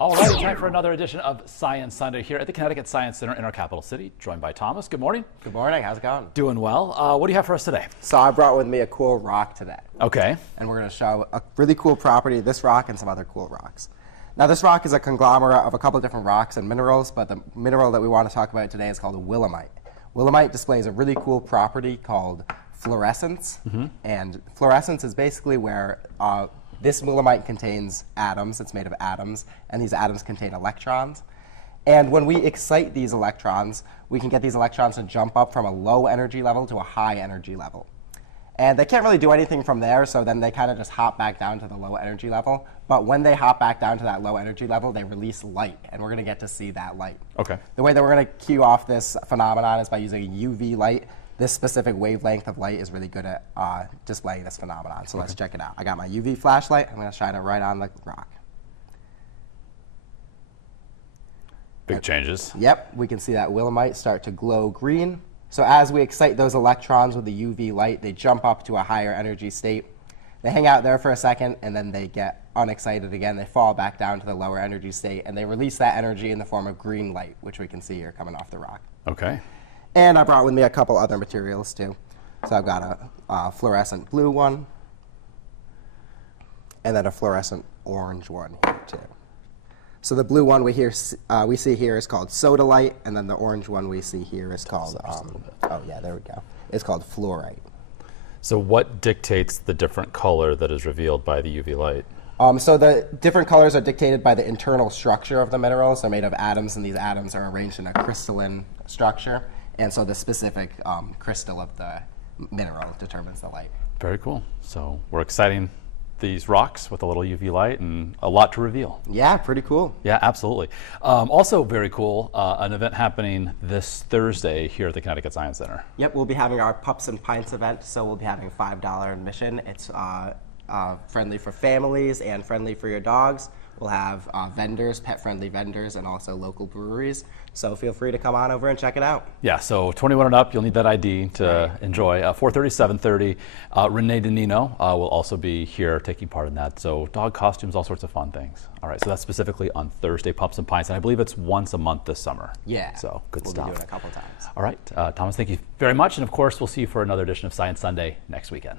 All right, time for another edition of Science Sunday here at the Connecticut Science Center in our capital city, joined by Thomas. Good morning. Good morning. How's it going? Doing well. What do you have for us today? So I brought with me a cool rock today. Okay. And we're going to show a really cool property, this rock and some other cool rocks. Now this rock is a conglomerate of a couple of different rocks and minerals, but the mineral that we want to talk about today is called willemite. Willemite displays a really cool property called fluorescence. And fluorescence is basically where this willemite contains atoms. It's made of atoms, and these atoms contain electrons. And when we excite these electrons, we can get these electrons to jump up from a low energy level to a high energy level. And they can't really do anything from there, so then they kind of just hop back down to the low energy level. But when they hop back down to that low energy level, they release light, and we're going to get to see that light. Okay. The way that we're going to cue off this phenomenon is by using a UV light. This specific wavelength of light is really good at displaying this phenomenon. So let's check it out. I got my UV flashlight. I'm going to shine it right on the rock. Big changes. Yep, we can see that willemite start to glow green. So as we excite those electrons with the UV light, they jump up to a higher energy state. They hang out there for a second, and then they get unexcited again. They fall back down to the lower energy state, and they release that energy in the form of green light, which we can see here coming off the rock. Okay. And I brought with me a couple other materials too. So I've got a fluorescent blue one, and then a fluorescent orange one here too. So the blue one we see here is called sodalite, and then the orange one we see here is called, oh yeah, there we go. It's called fluorite. So what dictates the different color that is revealed by the UV light? So the different colors are dictated by the internal structure of the minerals. They're made of atoms, and these atoms are arranged in a crystalline structure. And so the specific crystal of the mineral determines the light. Very cool. So we're exciting these rocks with a little UV light and a lot to reveal. Yeah, pretty cool. Yeah, absolutely. Also very cool, an event happening this Thursday here at the Connecticut Science Center. Yep, we'll be having our Pups and Pints event. So we'll be having a $5 admission. It's friendly for families and friendly for your dogs. We'll have vendors, pet-friendly vendors, and also local breweries. So feel free to come on over and check it out. Yeah, so 21 and up, you'll need that ID to enjoy. 4:30, 7:30. Renee DeNino will also be here taking part in that. So dog costumes, all sorts of fun things. All right, so that's specifically on Thursday, Pups and Pints, and I believe it's once a month this summer. Yeah, so good we'll stuff. We'll be doing it a couple times. All right, Thomas, thank you very much. And of course, we'll see you for another edition of Science Sunday next weekend.